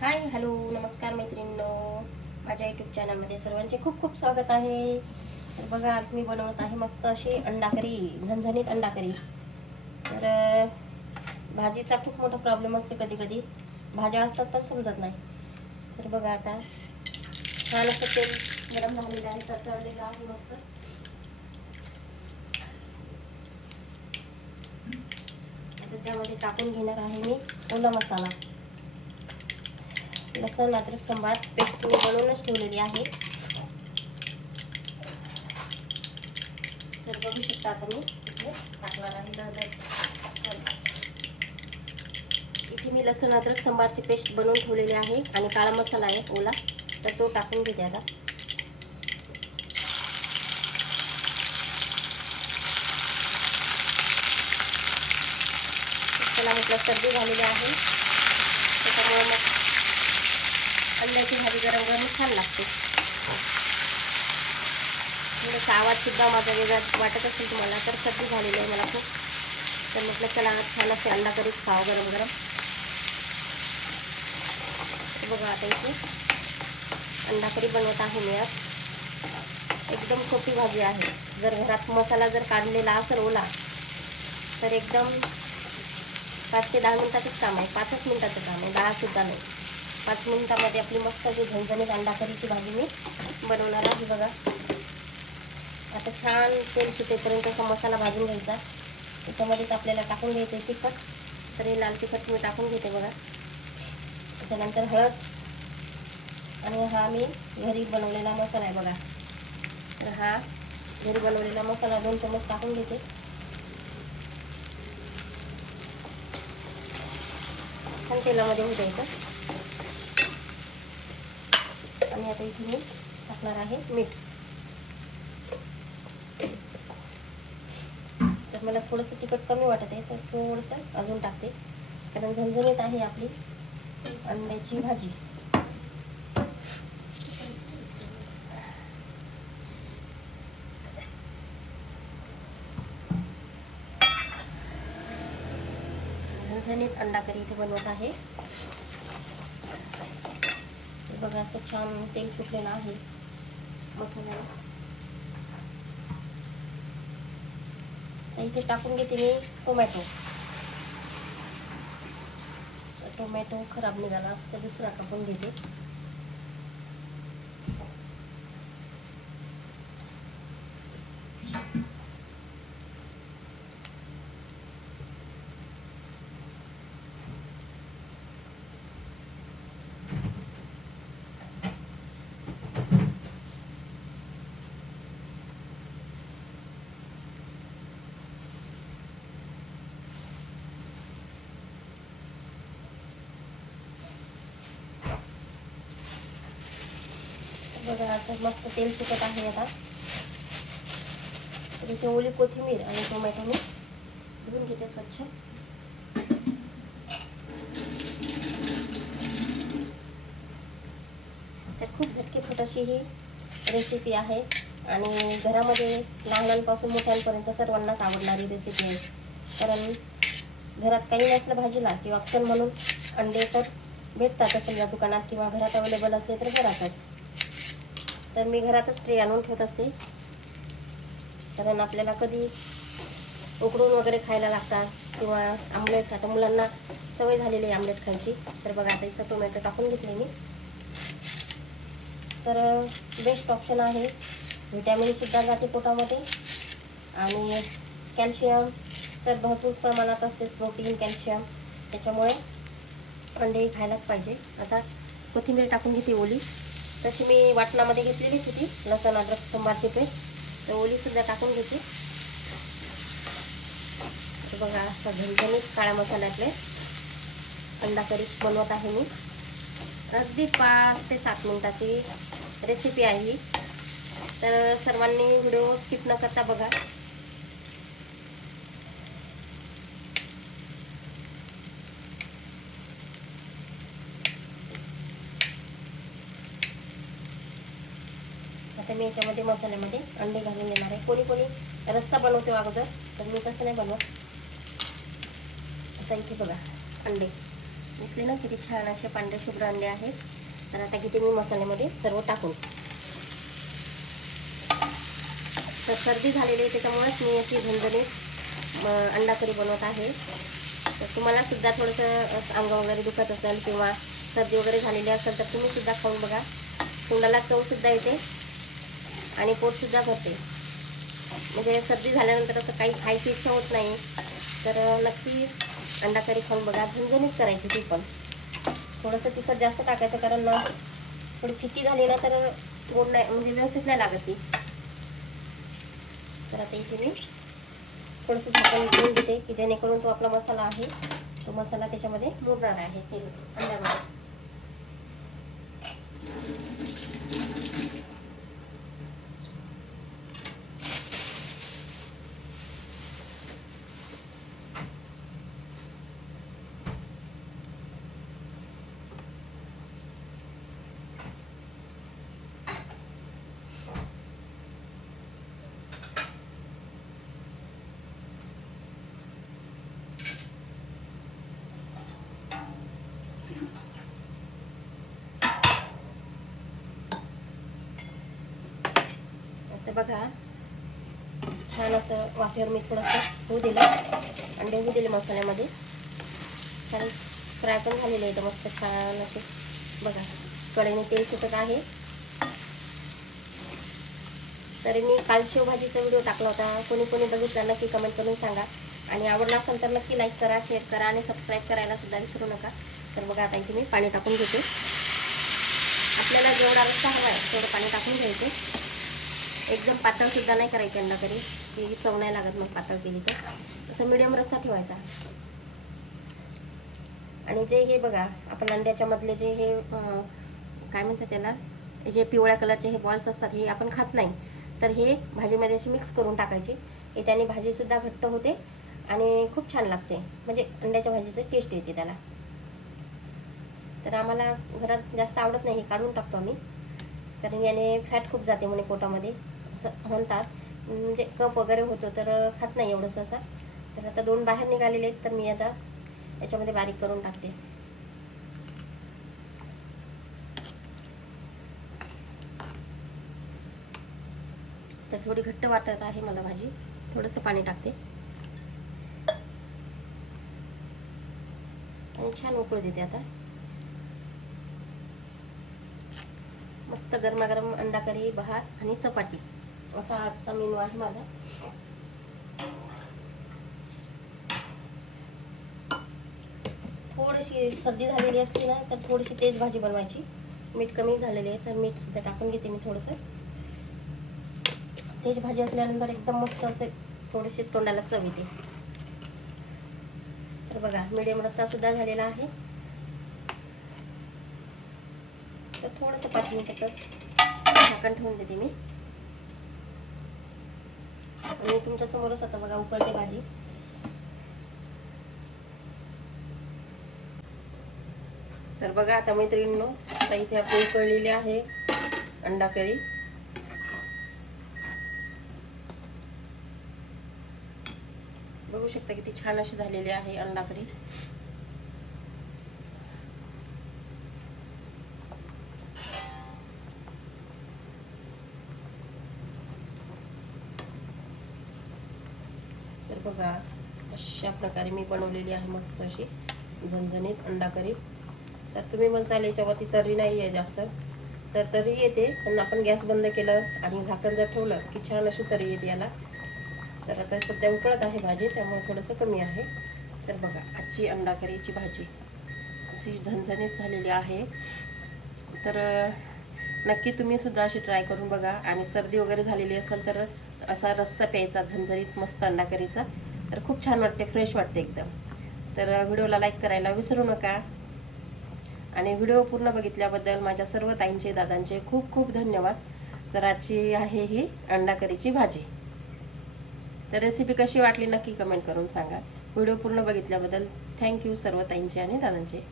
Hi hello नमस्कार मैत्रिणींनो, माझ्या यूट्यूब चॅनलमध्ये सर्वांचे खूप खूप स्वागत आहे. तर बघा, आज मी बनवत आहे मस्त अशी अंडा करी, झणझणीत अंडा करी. तर भाजीचा खूप मोठा प्रॉब्लेम असते, कधी कधी भाज्या असतात पण समजत नाही. तर बघा, आता छान असं तेल गरम झालेलं आहे, तळलेलं आहे मस्त. आता त्यामध्ये टाकून घेणार आहे मी ओला मसाला. लसण अद्रक संबार पेस्ट मी बनवूनच ठेवलेली आहे. तर बघू शकता, आता मी इथे टाकणार आहे. इथे मी लसण अद्रक संबारची पेस्ट बनवून ठेवलेली आहे आणि काळा मसाला आहे ओला, तर तो टाकून घेते आता. त्याला म्हटलं सर्दी झालेली आहे, त्याच्यामुळे मग अंड्याची भाजी गरम गरम छान लागते. थोडासा आवाज सुद्धा माझा वेगळा वाटत असेल तुम्हाला, तर सर्दी झालेली आहे मला खूप. तर म्हटलं चला छान असे अंडा करी खावं गरम गरम. बघा, आता इथे अंडा करी बनवत आहे मी. आज एकदम सोपी भाजी आहे. जर घरात मसाला जर काढलेला असेल ओला, तर एकदम 5 ते 10 मिनिटाचंच काम आहे. 5च मिनिटाचं काम आहे, 10 सुद्धा नाही. 5 मिनिटामध्ये आपली मस्त अशी झणझणीत अंडा करीची भाजी मी बनवणार आहे. बघा, आता छान तेल सुटेपर्यंत असा मसाला भाजून घ्यायचा. त्याच्यामध्येच आपल्याला टाकून घ्यायचं तिखट. तर हे लाल तिखट मी टाकून घेते बघा. त्याच्यानंतर हळद, आणि हा मी घरी बनवलेला मसाला आहे बघा. तर हा घरी बनवलेला मसाला 2 चमच टाकून घेते. छान तेलामध्ये होऊ द्यायचं. आणि आता इथे मी टाकणार आहे मीठ. तर मला थोडंसं तिखट कमी वाटत आहे, तर थोडंसं अजून टाकते, कारण झणझणीत आहे आपली अंड्याची भाजी. झणझणीत अंडा करी इथे बनवत आहे. बघा, असं छान तेल सुटलेलं आहे मसाल्याला. तर इथे टाकून घेते मी टोमॅटो. टोमॅटो खराब निघाला तर दुसरा कापून घेते. बघा, असं मस्त तेल सुटत आहे आता. तर इथे ओली कोथिंबीर आणि टोमॅटो मी धुवून घेते स्वच्छ. तर खूप झटकीफट अशी ही रेसिपी आहे आणि घरामध्ये लहानांपासून मोठ्यांपर्यंत सर्वांनाच आवडणारी रेसिपी आहे. कारण घरात काही नसलं भाजीला की ऑप्शन म्हणून अंडे तर भेटतात समजा दुकानात, किंवा घरात अवेलेबल असले तर घरातच. तर मी घरातच ट्रे आणून ठेवत असते, कारण आपल्याला कधी उकडून वगैरे खायला लागतात, किंवा आमलेट. आता मुलांना सवय झालेली आहे आमलेट खायची. तर बघा, आता इथं टोमॅटो टाकून घेतले मी. तर बेस्ट ऑप्शन आहे. व्हिटॅमिनसुद्धा जाते पोटामध्ये, आणि कॅल्शियम तर भरपूर प्रमाणात असतेच, प्रोटीन कॅल्शियम. त्याच्यामुळे अंडे खायलाच पाहिजे. आता कोथिंबीर टाकून घेते ओली. तशी मी वाटणामध्ये घेतलेलीच होती लसण अद्रक संबारची पेस्ट, तर ओलीसुद्धा टाकून घेते. तर बघा, असा झणझणीत काळ्या मसाल्यातले अंडा करी बनवत आहे मी. अगदी 5 ते 7 मिनिटाची रेसिपी आहे ही. तर सर्वांनी व्हिडिओ स्किप न करता बघा. आता मी याच्यामध्ये मसाल्यामध्ये अंडे घालून देणार आहे. कोणी कोणी रस्सा बनवतो अगोदर, तर मी तसं नाही बनवत. आता इथे बघा अंडे. दिसले ना किती छान असे पांढरे शुभ्र अंडे आहेत. तर आता किती मी मसाल्यामध्ये सर्व टाकून. तर सर्दी झालेली आहे त्याच्यामुळेच मी अशी झणझणीत अंडा करी बनवत आहे. तर तुम्हाला सुद्धा थोडंसं अंग वगैरे दुखत असेल किंवा सर्दी वगैरे झालेली असेल तर तुम्ही सुद्धा खाऊन बघा. तोंडाला चवसुद्धा येते आणि पोटसुद्धा भरते. म्हणजे सर्दी झाल्यानंतर असं काही खायची इच्छा होत नाही तर नक्की अंडा करी खाऊन बघा. झणझणीत करायची ती पण. थोडंसं तिखट जास्त टाकायचं कारण ना थोडी फिकी झाली ना तर गोड नाही म्हणजे व्यवस्थित नाही लागत ती. तर आता इथे मी थोडंसं झाकण घेऊन घेते की जेणेकरून तो आपला मसाला आहे तो मसाला त्याच्यामध्ये मुरणार आहे ते अंड्यामध्ये. तर बघा छान असं वाफेवर मी थोडंसं होऊ दिलं. अंडे होऊ दिले मसाल्यामध्ये. छान फ्राय पण झालेले आहे तर मस्त छान असे बघा कढईने तेल सुटत आहे. तर मी काल शेवभाजीचा व्हिडिओ टाकला होता. कोणी कोणी बघितला नक्की कमेंट करून सांगा. आणि आवडला असेल तर नक्की लाईक करा, शेअर करा आणि सबस्क्राईब करायला सुद्धा विसरू नका. तर बघा आता इथे मी पाणी टाकून घेते. आपल्याला जेवढा रस्सा हवा आहे तेवढं पाणी टाकून घ्यायचं. एकदम पातळ सुद्धा नाही करायची अंडा करी, ती चव नाही लागत मग पातळ केली तर. असं मिडियम रस्सा ठेवायचा. आणि जे हे बघा आपण अंड्याच्या मधले जे हे काय म्हणतात त्याला, जे पिवळ्या कलरचे हे बॉल्स असतात हे आपण खात नाही. तर हे भाजीमध्ये असे मिक्स करून टाकायचे. हे त्याने भाजीसुद्धा घट्ट होते आणि खूप छान लागते. म्हणजे अंड्याच्या भाजीचं टेस्ट येते त्याला. तर आम्हाला घरात जास्त आवडत नाही, हे काढून टाकतो आम्ही. कारण याने फॅट खूप जाते म्हणे पोटामध्ये असं म्हणतात. म्हणजे कप वगैरे होतो तर खात नाही एवढंसं असा. तर आता 2 बाहेर निघालेले आहेत तर मी आता याच्यामध्ये बारीक करून टाकते. तर थोडी घट्ट वाटत आहे मला भाजी. थोडंसं पाणी टाकते आणि छान उकळू देते. आता मस्त गरमागरम अंडा करी, भात आणि चपाती असा आजचा मेनू आहे माझा. थोडीशी सर्दी झालेली असली ना तर थोडीशी तेज भाजी बनवायची. मीठ कमी झालेले आहे तर मीठ सुद्धा टाकून घेते मी थोडंसं. तेज भाजी असल्यानंतर एकदम मस्त असे थोडेसे तोंडाला चव येते. तर बघा मीडियम रस्सा सुद्धा झालेला आहे. तर थोडंसं 5 मिनिटातच झाकण ठेवून देते मी. आणि तुमच्या समोरच आता बघा उकळते भाजी. तर बघा आता मैत्रिणींनो, आता इथे आपली उकळलेली आहे अंडा करी. बघू शकता किती छान अशी झालेली आहे अंडा करी. तर बघा अशा प्रकारे मी बनवलेली आहे मस्त अशी झणझणीत अंडा करी. तर तुम्ही म्हणसाल याच्यावरती तर्री नाही आहे जास्त, तर तर्री येते पण आपण गॅस बंद केलं आणि झाकण जर ठेवलं की छान अशी तर्री येते याला. तर आता सध्या उकळत आहे भाजी त्यामुळे थोडंसं कमी आहे. तर बघा आजची अंडा करीची भाजी अशी झणझणीत झालेली आहे. तर नक्की तुम्ही सुद्धा अशी ट्राय करून बघा. आणि सर्दी वगैरे झालेली असेल तर असा रस्सा प्यायचा झणझणीत मस्त अंडा करीचा. तर खूप छान वाटते, फ्रेश वाटते एकदम. तर व्हिडिओला लाईक करायला विसरू नका. आणि व्हिडिओ पूर्ण बघितल्याबद्दल माझ्या सर्व ताईंचे दादांचे खूप खूप धन्यवाद. तर आजची आहे ही अंडा करीची भाजी. तर रेसिपी कशी वाटली नक्की कमेंट करून सांगा. व्हिडिओ पूर्ण बघितल्याबद्दल थँक्यू सर्व ताईंचे आणि दादांचे.